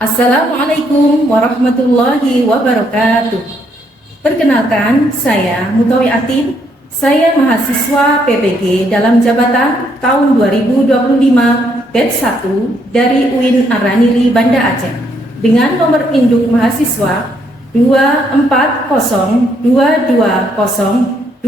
Assalamualaikum warahmatullahi wabarakatuh. Perkenalkan, saya Mutawi Atin. Saya mahasiswa PPG dalam jabatan tahun 2025 batch 1 dari UIN Araniri Banda Aceh dengan nomor induk mahasiswa 24022020112.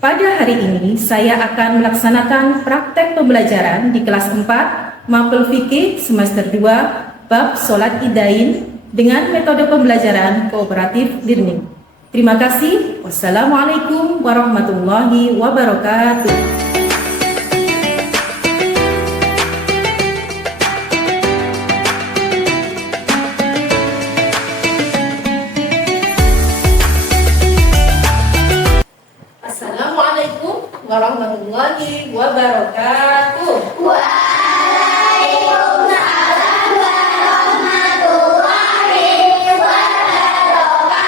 Pada hari ini saya akan melaksanakan praktek pembelajaran di kelas 4 Mapel Fikih semester 2 bab Sholat Idain dengan metode pembelajaran kooperatif learning. Terima kasih. Wassalamualaikum warahmatullahi wabarakatuh. Assalamualaikum warahmatullahi wabarakatuh. Waalaikumsalam warahmatullahi wabarakatuh.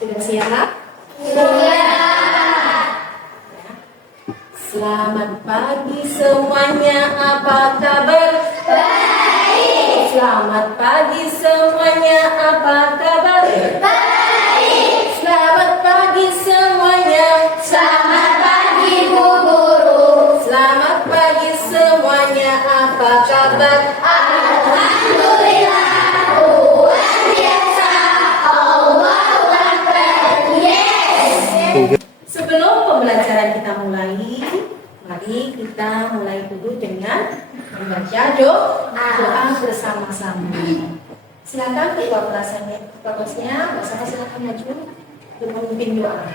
Sudah siap? Sudah. Selamat pagi semuanya, apa kabar? Baik. Selamat pagi semuanya, apa kabar? Baik. Selamat pagi semuanya. Selamat pagi Bu Guru. Selamat pagi semuanya, apa kabar? Alhamdulillah luar biasa. Allahu Akbar. Yes. Sebelum pembelajaran kita mulai, mari kita mulai dulu dengan membaca doa bersama-sama. Silakan ketua kelasnya, bersama silakan maju untuk memimpin doa.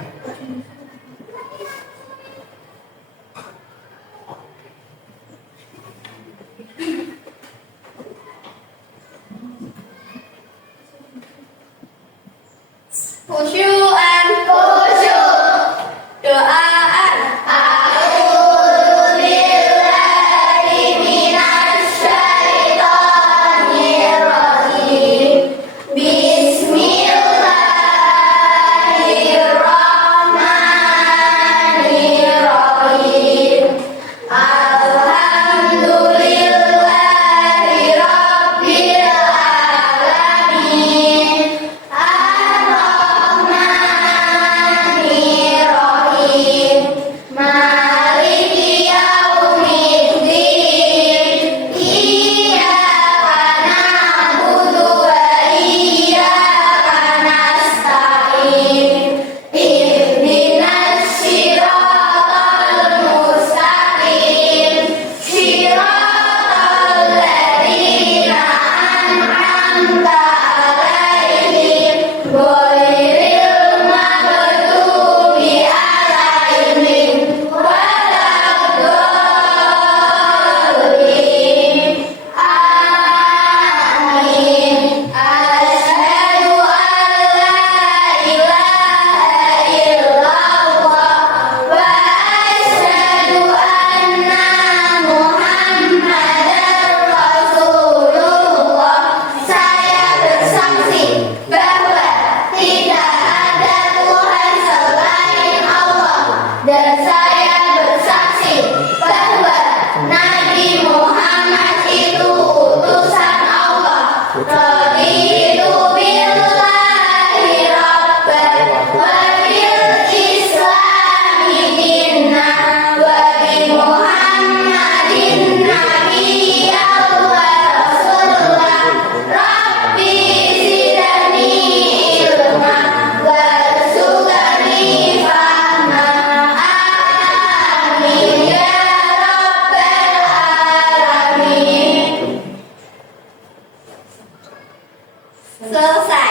Khusyuan khusyuk. Doaan. A'udzubillahi minasyaitonirrajim. Bismillahirrahmanirrahim. Alhamdulillahi rabbil alamin. Ar-Rahmanir-Rahim. Maliki yaumiddin. Iyyaka na'budu wa iyyaka nasta'in. Ihdinas siratal mustaqim. Siratal ladzina an'amta 'alaihim ghairil maghdubi 'alaihim waladdallin. Amin. Asyhadu an la ilaha illallah wa asyhadu anna Muhammadar Rasulullah. Saya bersaksi bahwa tidak ada Tuhan selain Allah, dan saya bersaksi bahwa Nabi Muhammad itu utusan Allah. Raditu billahi rabban wa bil islami dinnan wa bi Muhammadin nabiyyan wa rasulan. Rabbi zidni ilma warzuqni fahma. Amin ya rabbal alamin. Selesai.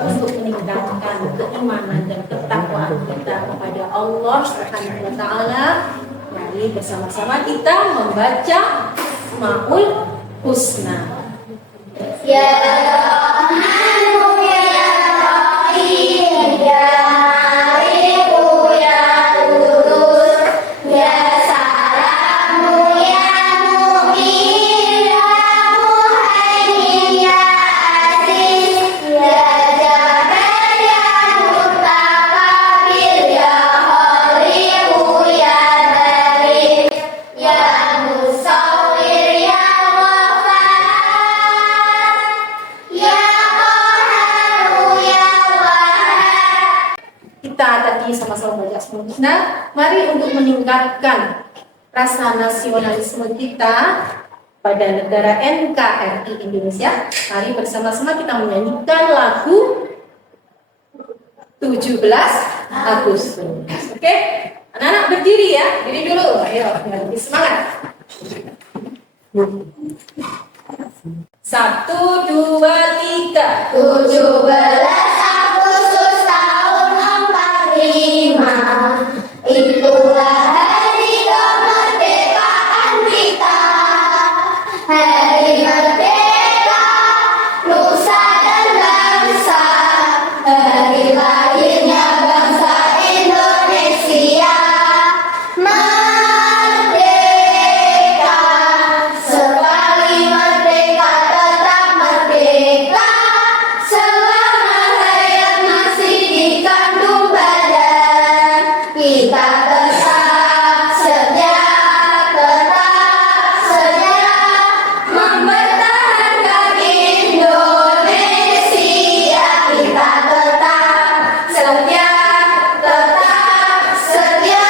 Untuk meningkatkan keimanan dan ketakwaan kita kepada Allah Subhanahu wa taala, mari bersama-sama kita membaca Asmaul Husna. Ya Rahmanu ya Rahim ya Maliku ya Qudus ya Salamu ya Mu'min ya Muhaimin ya Aziz ya Jabbar ya Mutakabbir ya Khaliqu ya Barik ya bersama-sama belajar semua. Nah, mari untuk meningkatkan rasa nasionalisme kita pada negara NKRI Indonesia, mari bersama-sama kita menyanyikan lagu 17 Agustus. Oke? Anak-anak berdiri ya, berdiri dulu. Ayo, lebih semangat. 1, 2, 3. 17 Agustus tahun 45, itulah hari kemerdekaan kita. Hari merdeka, nusa dan bangsa, hari lahirnya bangsa Indonesia. Merdeka, sekali merdeka tetap merdeka, selama hayat masih dikandung badan. Kita tetap setia, mempertahankan Indonesia. Kita tetap setia,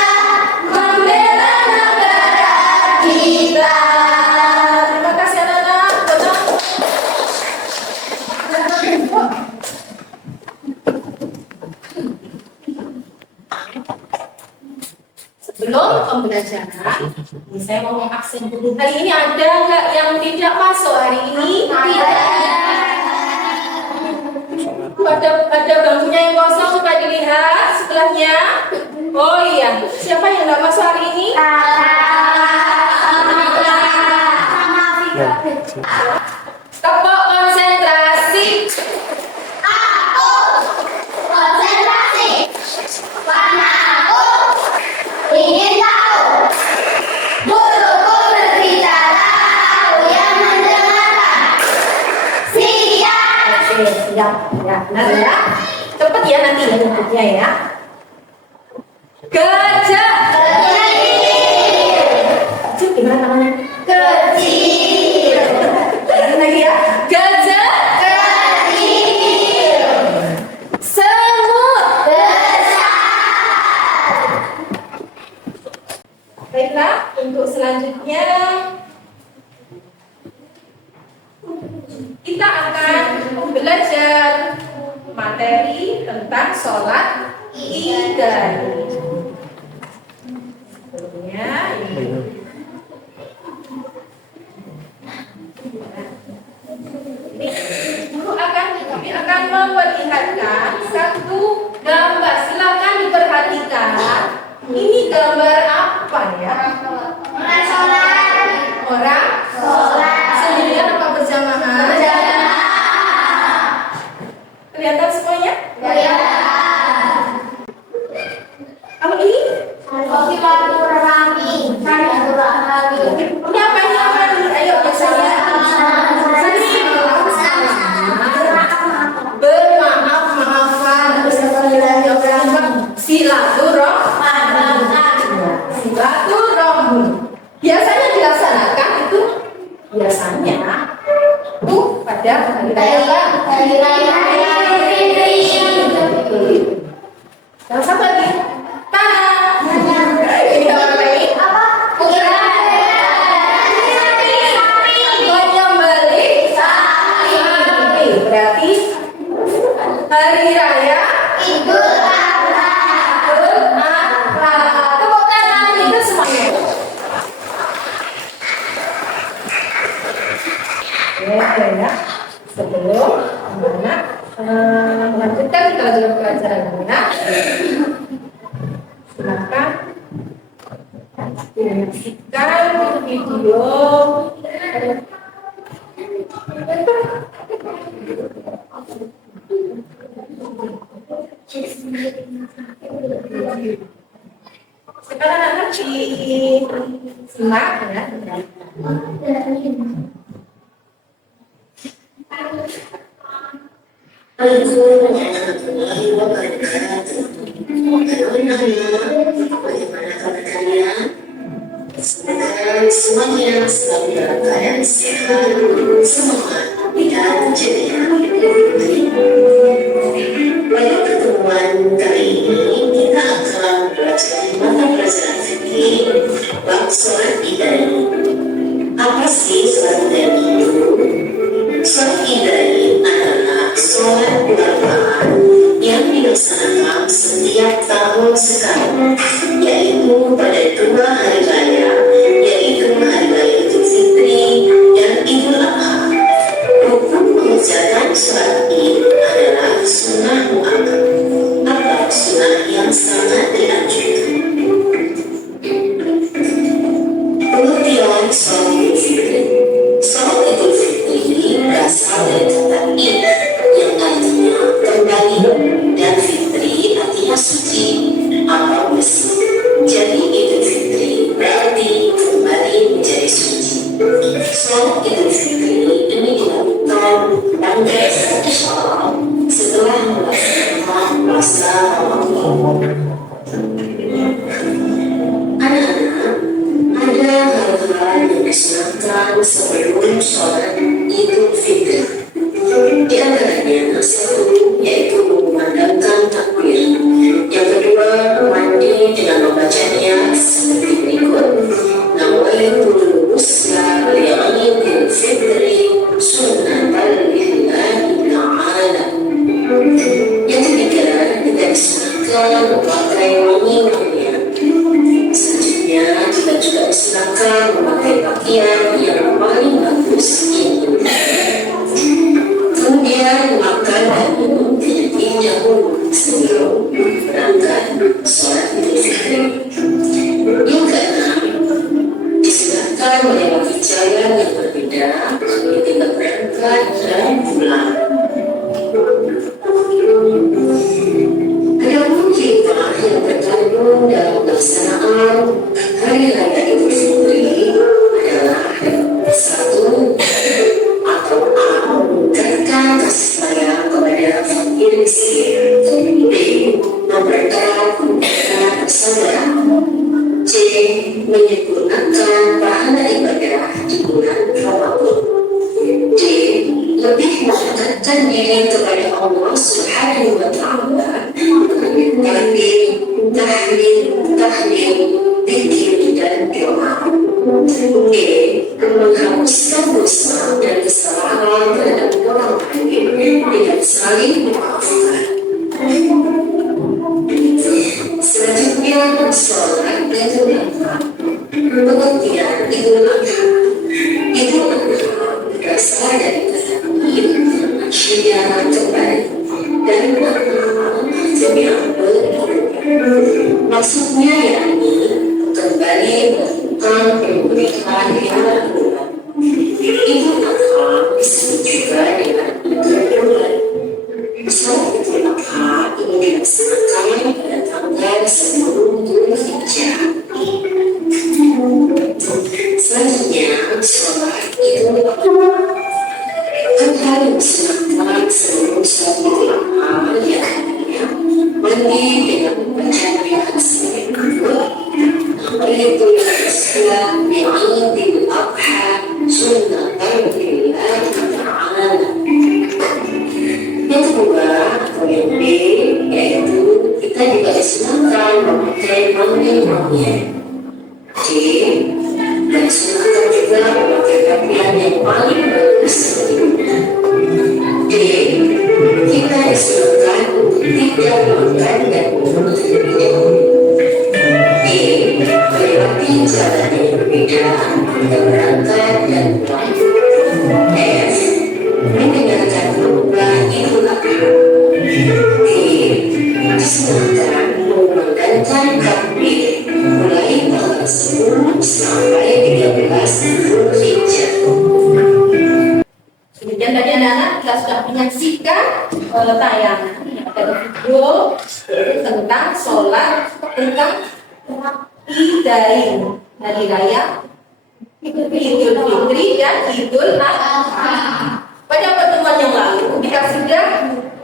membela negara kita. Terima kasih anak-anak. Sebelum pembelajaran, ini saya mau absen dulu. Hari ini ada nggak yang tidak masuk hari ini? Ada bangkunya yang kosong, coba dilihat sebelahnya. Oh iya, siapa yang nggak masuk hari ini? Kelompok konsentrasi. Aku konsentrasi, karena aku ingin tahu. Guruku berbicara, aku yang mendengarkan. Siap. Oke, siap. Ya, benar ya. Cepet ya nanti ya nyebutnya ya. Gajah. Kecil gimana namanya? Kecil. Lagi ya. Gajah. Kecil. Semut. Besar. Baiklah, untuk selanjutnya kita akan belajar materi tentang sholat Idain. Sebelumnya kami akan memperlihatkan satu gambar. Silakan diperhatikan. Ini gambar apa ya? Orang sholat. Orang Sholat. sendirian apa berjamaah? Kelihatan semuanya? Kalau ini? Silaturahmi. Ini apa ini? Ayo biasanya. Bermaaf-maafan. Silaturahmi. Biasanya dilaksanakan itu pada hari raya. Yang satu lagi, tanah. Ini apa lagi? Menyembelih sapi. Berarti hari raya Idul Adha. Tepuk tangan kita semuanya. Oke ya. Sebelum anak melanjutkan pelajarannya, silakan menyaksikan video. Sekarang anak disimak ya. Semuanya selalu dalam keadaan sehat, semangat, dan ceria. Pada pertemuan kali ini kita akan yaitu pada 2 hari raya, yaitu hari raya Idul Fitri dan Idul Adha. Rukun mengerjakan sholat Id adalah sunnah muakkad atau sunnah yang sangat dianjurkan. Pengertian sholat Idul Fitri. Sholat Idul Fitri berasal dari kata Id yang artinya kembali dan fitri artinya suci atau bersih. Jadi Idul Fitri berarti kembali menjadi suci. Sholat Idul Fitri ini dilakukan pada satu Syawal setelah melaksanakan puasa Ramadan. Anak-anak, ada hal-hal yang disunahkan sebelum sholat Idul Fitri. Di antaranya satu, yaitu mengumandangkan takbir. Yang kedua, mandi dengan membaca niat seperti berikut. Nawaitul husna li'idil fitri sunnatan lillahi ta'ala. Yang ketiga, tidak disunahkan memakai wangi-wangian. Selanjutnya, kita juga disunahkan memakai pakaian yang paling bagus ini. Kemudian makan dan minum terlebih dahulu sebelum berangkat sholat Idul Fitri. Yang keenam, disilakan melewati jalan yang berbeda ketika berangkat dan pulang. Adapun kita yang tergabung dalam pelaksanaan hari raya Idul Fitri adalah satu, atau A, meningkatkan kasih sayang kepada fakir miskin. B, mempererat hubungan persaudaraan. C, menyempurnakan pahala ibadah di bulan Ramadan. D, lebih mendekatkan diri kepada Allah Subhanahu wa Ta'ala melalui tahlil, zikir dan doa. E, menghapuskan dosa dan kesalahan terhadap orang lain dengan saling memaafkan. Selanjutnya, sholat Idul Adha. Pengertian Idul Adha. Idul Adha berasal dari kata Id, artinya kembali, dan Adha artinya berikut. Maksudnya yakni kembali melakukan pemulihan yang berulang. Idul Adha disebut juga dengan Idul Bulan. Sholat Idul Adha ini dilaksanakan pada tanggal 10 Dzulhijjah. Selanjutnya, sholat Idul Adha. Hal yang disunahkan sebelum sholat Idul Adha yakni mandi dengan membaca ayat sebagai berikut. Nawaitul husna li'idil adha sunnatan lillahi ta'ala. Yang kedua atau yang B, yaitu kita juga disunahkan memakai wangi-wangian. C, dan disunahkan juga memakai pakaian yang paling bagus seperti D, kita disunahkan untuk tidak makan dan minum terlebih dahulu. E, melewati jalan yang berbeda antara berangkat dan pulang. F, mendengarkan khutbah Idul Adha. G, disunahkan mengumandangkan takbir mulai tanggal 10 sampai 13 Dzulhijjah. Demikian tadi anak-anak kita sudah menyaksikan tayangan atau video tentang sholat tentang Idain, hari raya Idul Fitri dan Idul Adha. Pada pertemuan yang lalu kita sudah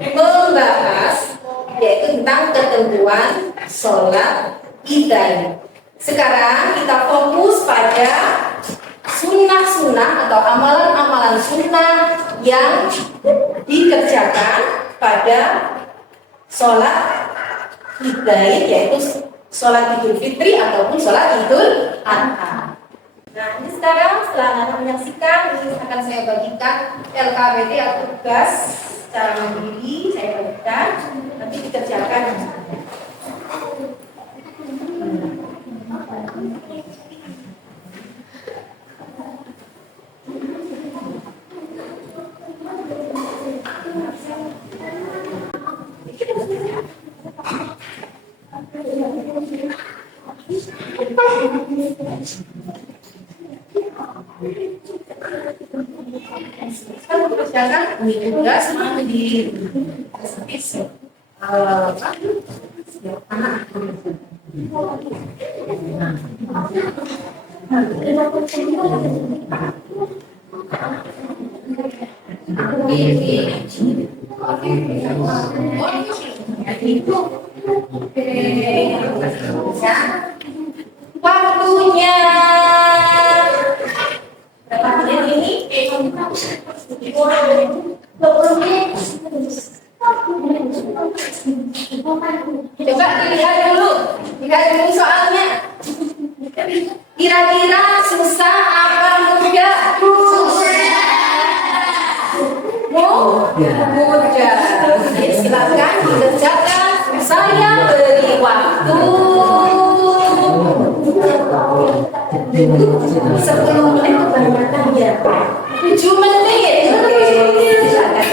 membahas yaitu tentang ketentuan sholat Idain. Sekarang kita fokus pada sunnah-sunnah atau amalan-amalan sunnah yang dikerjakan pada sholat Idain, yaitu sholat Idul Fitri ataupun sholat Idul Adha. Nah, ini sekarang setelah Anda menyaksikan, ini akan saya bagikan LKBT atau tugas secara mandiri, saya bagikan, nanti dikerjakan. Kerjakan ini tugas mau di anak. Waktunya berapa menit ini? 20 menit. Coba dilihat dulu soalnya. Kira-kira susah apa mudah? Mudah. Silakan dikerjakan. Saya beri waktu 10 menit kebanyakan ya. 7 menit. Oke. Silakan.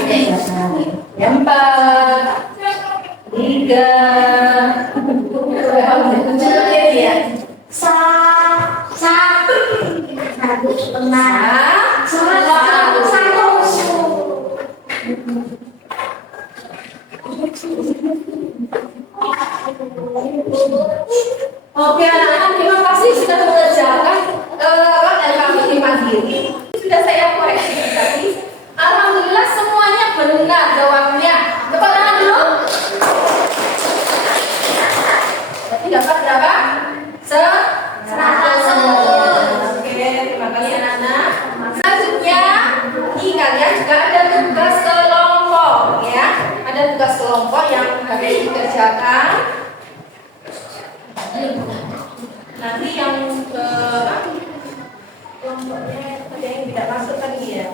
4, 3, 7 menit ya. Oke anak-anak, terima kasih sudah mengerjakan dan kami dipanggil. Sudah saya koreksi tadi. Alhamdulillah semuanya benar jawabnya. Tepuk tangan dulu. Berarti dapat berapa? 100. Oke, terima kasih anak-anak. Selanjutnya, ini kalian juga ada tugas kelompok ya. Ada tugas kelompok yang harus dikerjakan. Nanti yang kelompoknya ada yang tidak masuk tadi ya.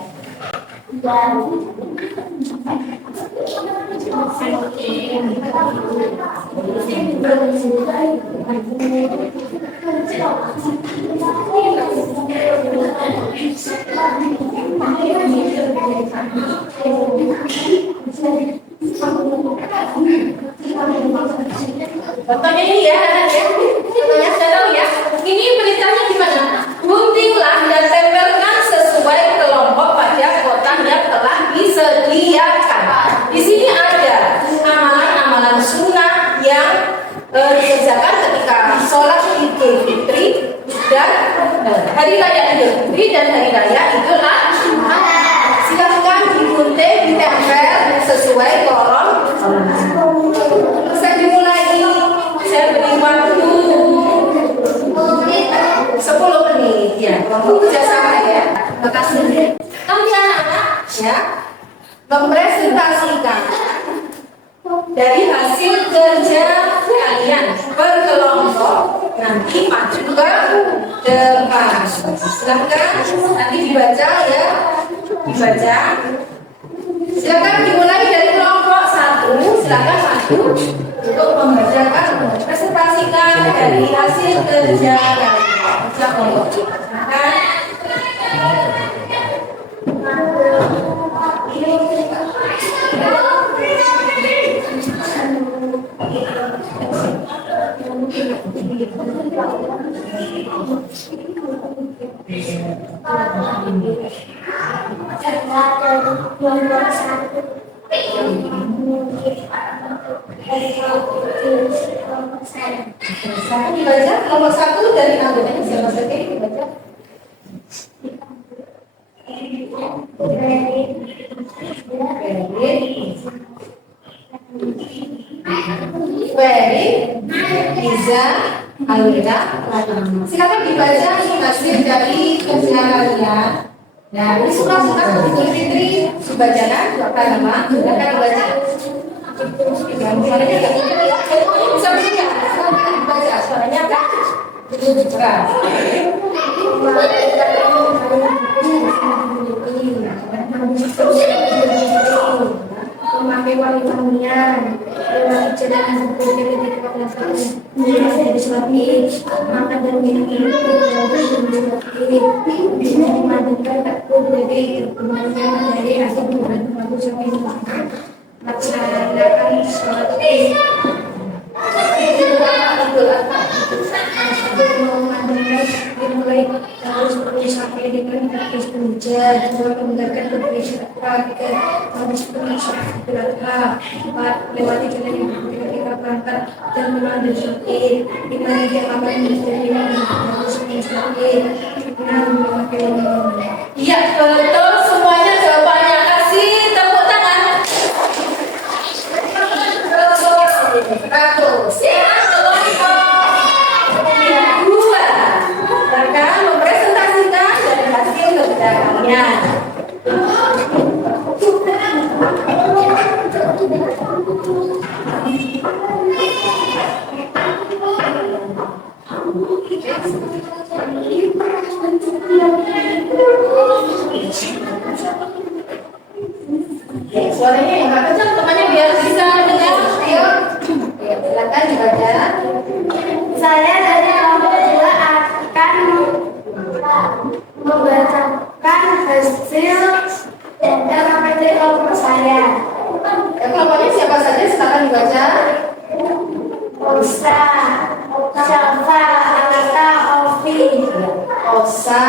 Contohnya ini ya, contohnya sudah tahu ya. Ini beritanya gimana? Guntinglah dan tempelkan sesuai kelompok pada kotak yang telah disediakan. Di sini ada amalan-amalan sunnah yang dikerjakan ketika sholat Idul Fitri dan hari raya Idul Fitri dan hari raya Idul Adha. Silakan digunting, ditempel sesuai kolom. Saya dimulai. Saya beri waktu 10 menit ya. Kerjasama ya. Terima kasih. Nanti anak-anak ya mempresentasikan dari hasil kerja kalian berkelompok, nanti maju ke depan. Silakan nanti dibaca ya, dibaca. Silakan dimulai dari kelompok 1. Silakan maju untuk membacakan, presentasikan dari hasil kerja kalian. Silakan. Dibaca kelompok 1 dari anggotanya siapa saja dibaca. Ferry, Iza, Alwila. Silakan dibaca hasil dari kerja kalian. Nah, ini surah-surah Idul Fitri, Subhajana, Kalama, silakan baca. Suaranya agak kecil ya. Bisa dibaca suaranya agak keras. Memakai wangi-wangian dengan cadangan seperti ketika dari suami makan dan minum itu dimandikan tak dari kemudian dari hasil bulan bagus yang melaksanakan sholat Idul Adha dimulai harus sampai dengan kata puja, dua menggunakan kebiasaan praktek, harus berusaha empat lewati jalan yang ketika berangkat dan mengambil syukur, lima dia akan menjadi harus menjadi Iya, betul semuanya jawabannya. Kasih tepuk tangan. 100. Ya, dua. Akan mempresentasikan dari hasil kerja kalian. Suaranya yang agak kencang, temannya biar bisa mendengar. Ayo, silakan dibaca. Saya dari kelompok 2 akan membacakan hasil LKPD kelompok saya. Kelompoknya siapa saja? Silakan dibaca. Osa, Syafa, Alika, Ovi. Osa,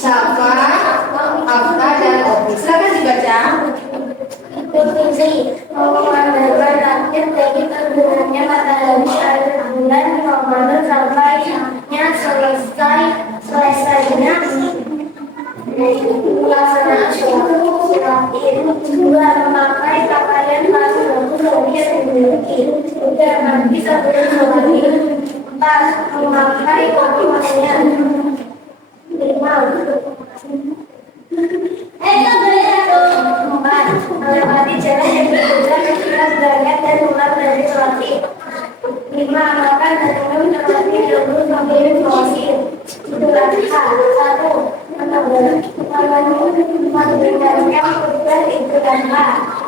Syafa, Afka, dan Ovi. Silakan dibaca. Fitri, mengandalkan akhir dari terbenamnya matahari akhir bulan Ramadan sampainya selesainya pelaksanaan sholat Id. 2. Memakai pakaian paling bagus yang dimiliki agar bisa sholat Id. 4. Memakai pakaian 5. Melewati jalan yang berjalan ketika berangkat dan pulang dari sholat Id. 5. Makan dan minum melewati dulu sambil sholat. Idul Adha. 1. Memberikan khutbah Idul Adha.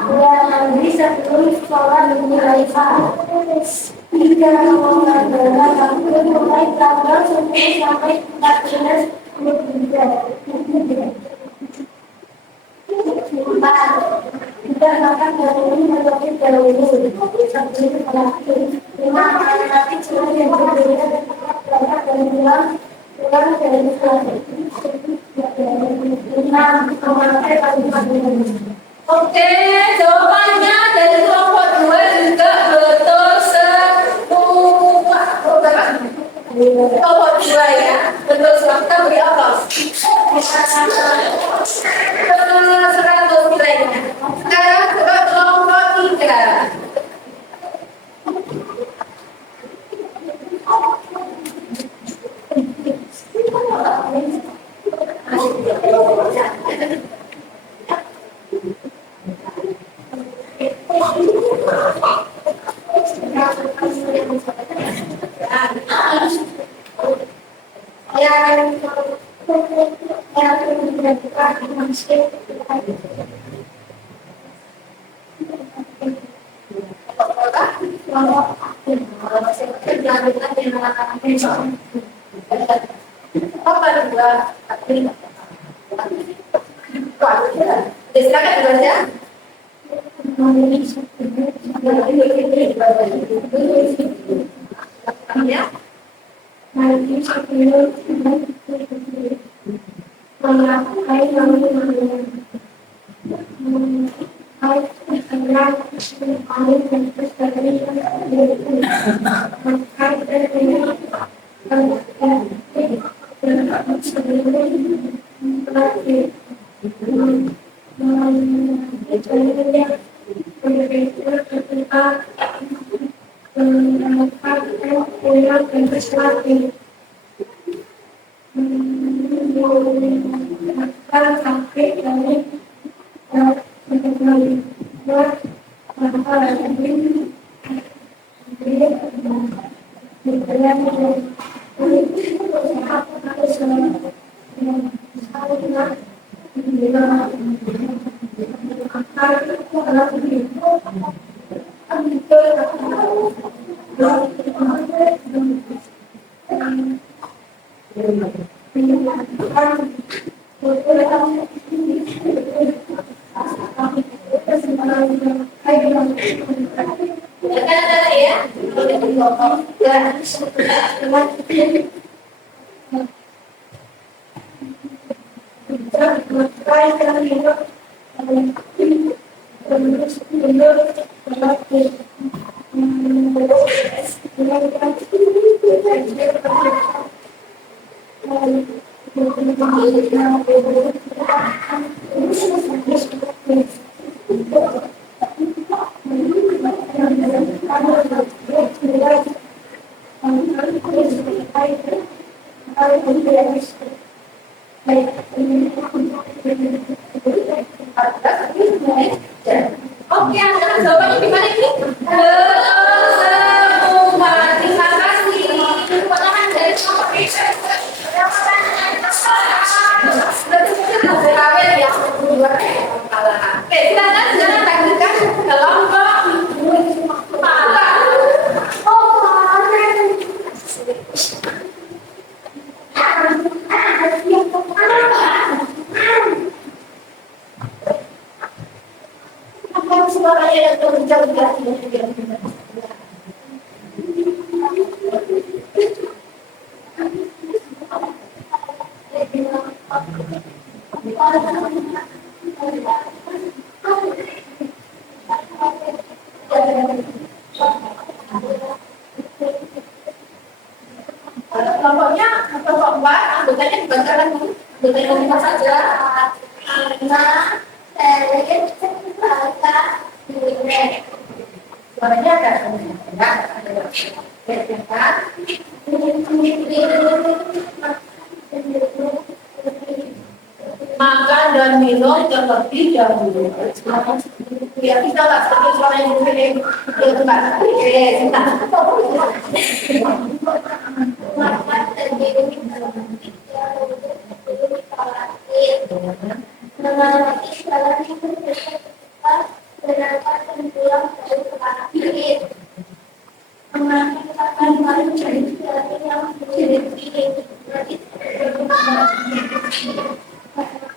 2. Mandi sebelum sholat dimulai. 3. Mengandalkan waktu mulai tanggal 10 sampai 14 Zulhijjah. 4. Tidak makan dahulu menjadi dahulu sebelum berakhir. 5. Melewati jalan yang berbeda ketika berangkat dan pulang dari sholat. 6. Memakai pakaian. Oke, jawabannya dari kelompok 2 juga betul semua. Kelompok 2 ya, betul semua. Kita beri aplaus. 100 nilainya. Sekarang ke kelompok 3. Silakan dibaca. Ya. Oke, anak-anak jawabannya gimana ini? Semua. Terima kasih. Potongan dari competition. Oke, silakan lanjutkan kelompok kepala. Kelompoknya kelompok 4, anggotanya dibacakan dulu. Anggotanya kita saja. Karena saya suka duit. Suaranya ada makan dan minum terlebih dahulu. Ya kita nggak seperti suara yang begini. Makan dan minum terlebih dahulu. Mengalami jalan yang berdekat berangkat dan pulang dari terakhir. Mengakibatkan malu dari jalan yang berdekat.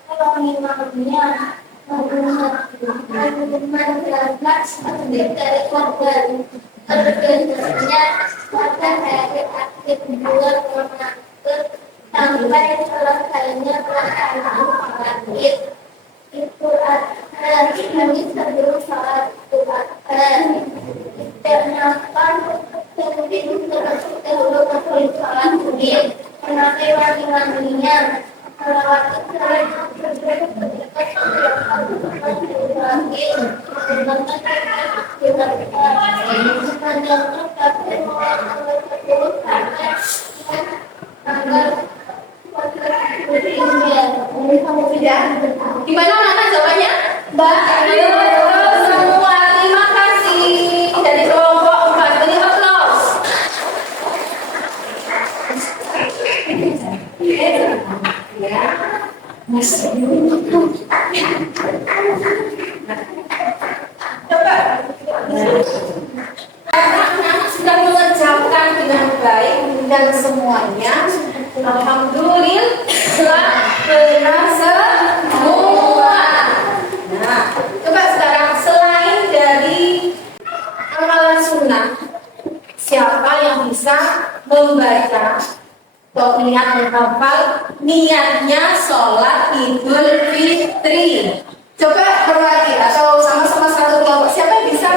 Kalau memangnya menjaga seperti dari korban tergendernya pada hari akhir bulan Ramadan sampai selesainya pelaksanaan sholat Id. Itu kami sebelum sholat Ternakan penting terus sebelum sholat Id. Kenapa wangi-wanginya melewati gimana anak jawabannya? Semua terima kasih dari kelompok 4 beri aplaus. Coba anak-anak sudah mengerjakan dengan baik dan semuanya alhamdulillah benar semua. Nah, coba sekarang selain dari amalan sunnah, siapa yang bisa membaca atau niat menghafal niatnya sholat Idul Fitri? Coba berbagi atau sama-sama satu kelompok. Siapa yang bisa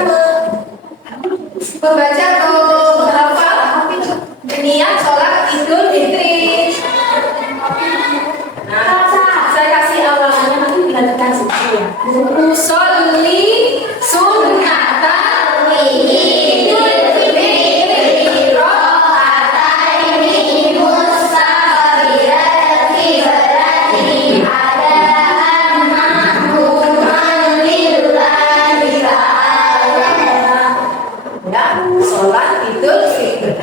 membaca atau menghafal niat sholat Idul Fitri? Nah, saya kasih awalannya nanti dilanjutkan sendiri ya. Usolli sunnatan Idul Fitri ro'ataini mustaqbilati berarti ada mahmuman lillahi ta'ala. Ya, sholat Idul Fitri.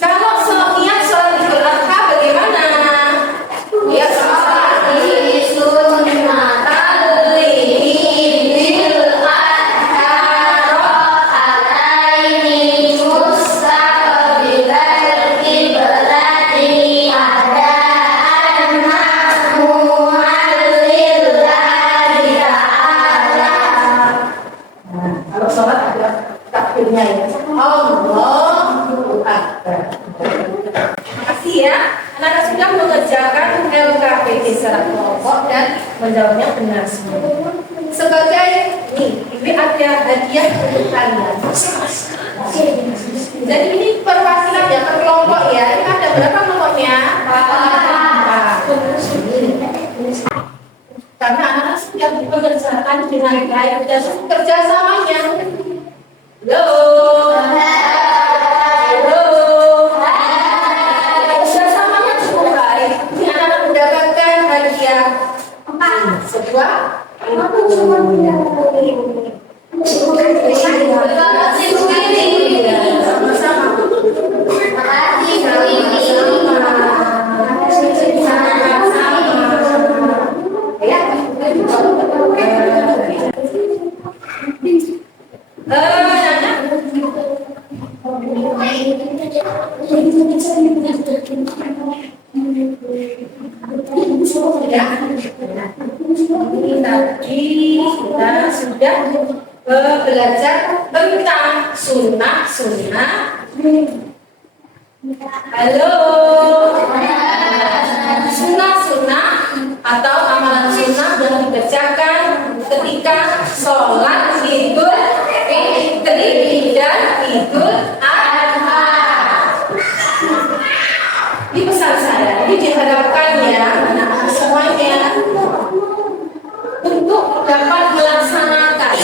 Kalau niat sholat Idul Adha bagaimana? Ya sholat sunnatan Idul Adha ro'ataini mustaqbilati berarti ada mahmuman lillahi ta'ala. Kalau sholat ada takbirnya ya. Makasih ya. Anak-anak sudah mengerjakan LKPD secara kelompok dan menjawabnya benar semua. Sebagai ini ada hadiah untuk kalian. Jadi ini perwakilan ya per kelompok ya. Ini ada berapa kelompoknya? 4. Karena anak-anak sudah mengerjakan dengan baik dan kerjasamanya. Halo. Halo. Kerjasamanya cukup baik. Ini anak-anak mendapatkan hadiah sebuah ini tadi kita sudah belajar tentang sunnah. Halo. Sunnah atau amalan sunnah yang dikerjakan ketika sholat Idul Fitri dan Idul Adha. Ini pesan saya, ini diharapkan ya anak-anak semuanya untuk dapat melaksanakan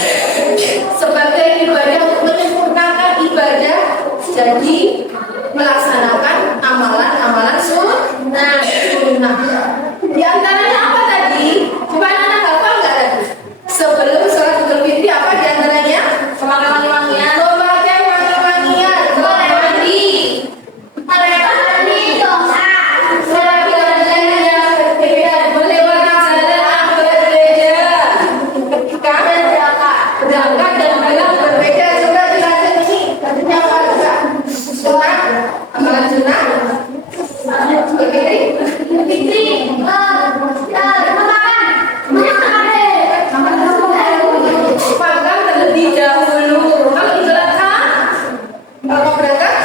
sebagai ibadah untuk menyempurnakan ibadah, jadi melaksanakan amalan-amalan sunnah. Di antaranya apa tadi? Coba anak hafal nggak tadi? Sebelum sholat Idul Fitri apa di antaranya? Wangi-wangian. Memakai wangi-wangian. Mandi. Berangkat dan bilang berbeda. Coba dilanjut ini. Katanya apa juga? Sunnah, amalan sunnah. Panggang terlebih dahulu. Kalau Idul Adha, kalau berangkat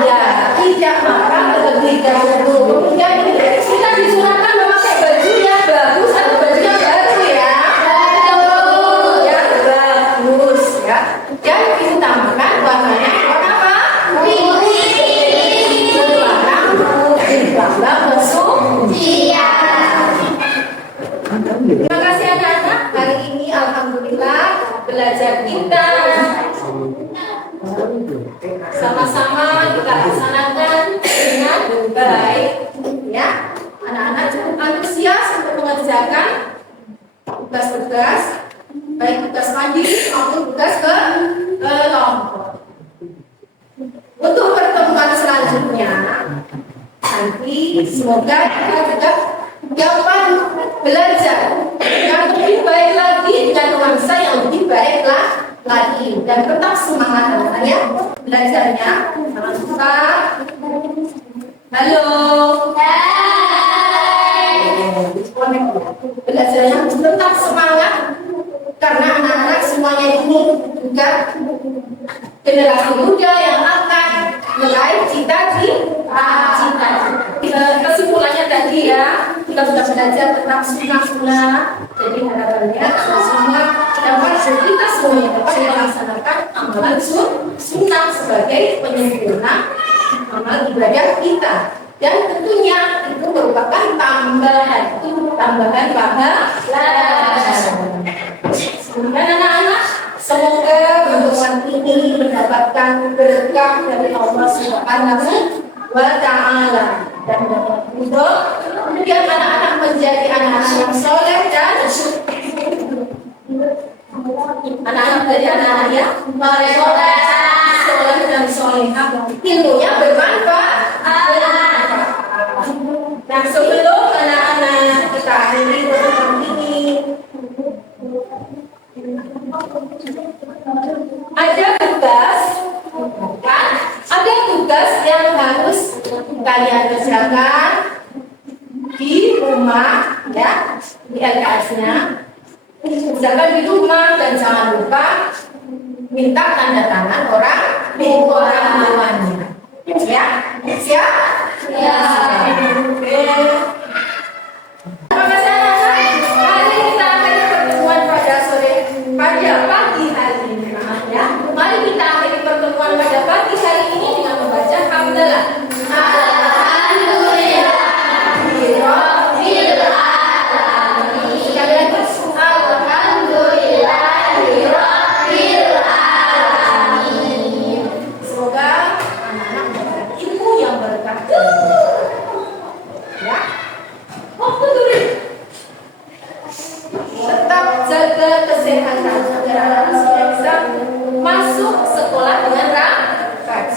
ya tidak makan terlebih dahulu. Kemudian kita disunahkan memakai baju yang bagus atau baju yang baru ya. Yang bagus ya. Dan diutamakan warnanya warna apa? Terima kasih anak-anak. Hari ini alhamdulillah belajar kita sama-sama kita laksanakan dengan baik ya. Anak-anak cukup antusias untuk mengerjakan tugas-tugas baik tugas mandiri maupun tugas kelompok. Untuk pertemuan selanjutnya nanti semoga kita juga dapat belajar yang lebih baik lagi dengan nuansa yang lebih baik lagi dan tetap semangat anak-anak ya belajarnya. Jangan lupa halo belajarnya tetap semangat karena anak-anak semuanya ini juga generasi muda yang akan meraih cita-cita. Kesimpulannya tadi ya, kita sudah belajar tentang sunnah. Jadi harapannya semua dapat kita semuanya dapat melaksanakan amalan sunnah sebagai penyempurna amal ibadah kita. Dan tentunya itu merupakan tambahan pahala. Dan anak-anak semoga pertemuan ini mendapatkan berkah dari Allah Subhanahu wa Ta'ala dan untuk kemudian anak-anak menjadi anak-anak yang soleh dan anak-anak dari anak-anak yang soleh dan solehah, ilmunya bermanfaat. Nah sebelum anak-anak kita akhiri pertemuan ini, ada tugas yang harus kalian kerjakan di rumah ya, di LKS-nya. Kerjakan di rumah dan jangan lupa minta tanda tangan orang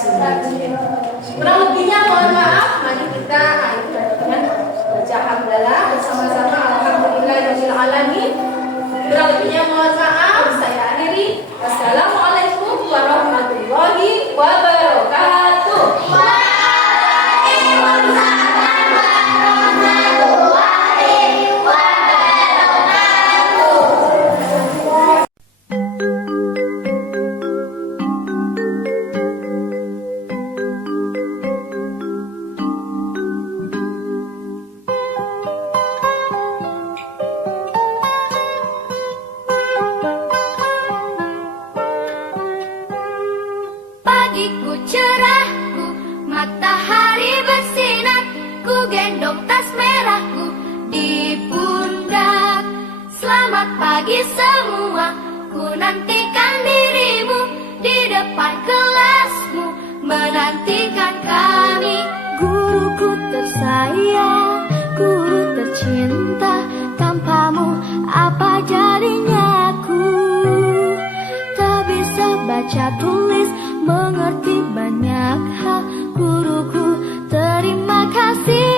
sini. Kurang lebihnya mohon maaf. Mari kita dengan baca hamdalah bersama-sama. Alhamdulillahirabbil alamin. Kurang lebihnya mohon maaf. Saya akhiri. Wassalamualaikum warahmatullahi wabarakatuh. Pagiku cerahku, matahari bersinar, ku gendong tas merahku di pundak. Selamat pagi semua, ku nantikan dirimu di depan kelasmu, menantikan kami. Guruku tersayang, guru tercinta, tanpamu apa jadinya aku? Tak bisa baca tulis, mengerti banyak hal. Guruku terima kasih.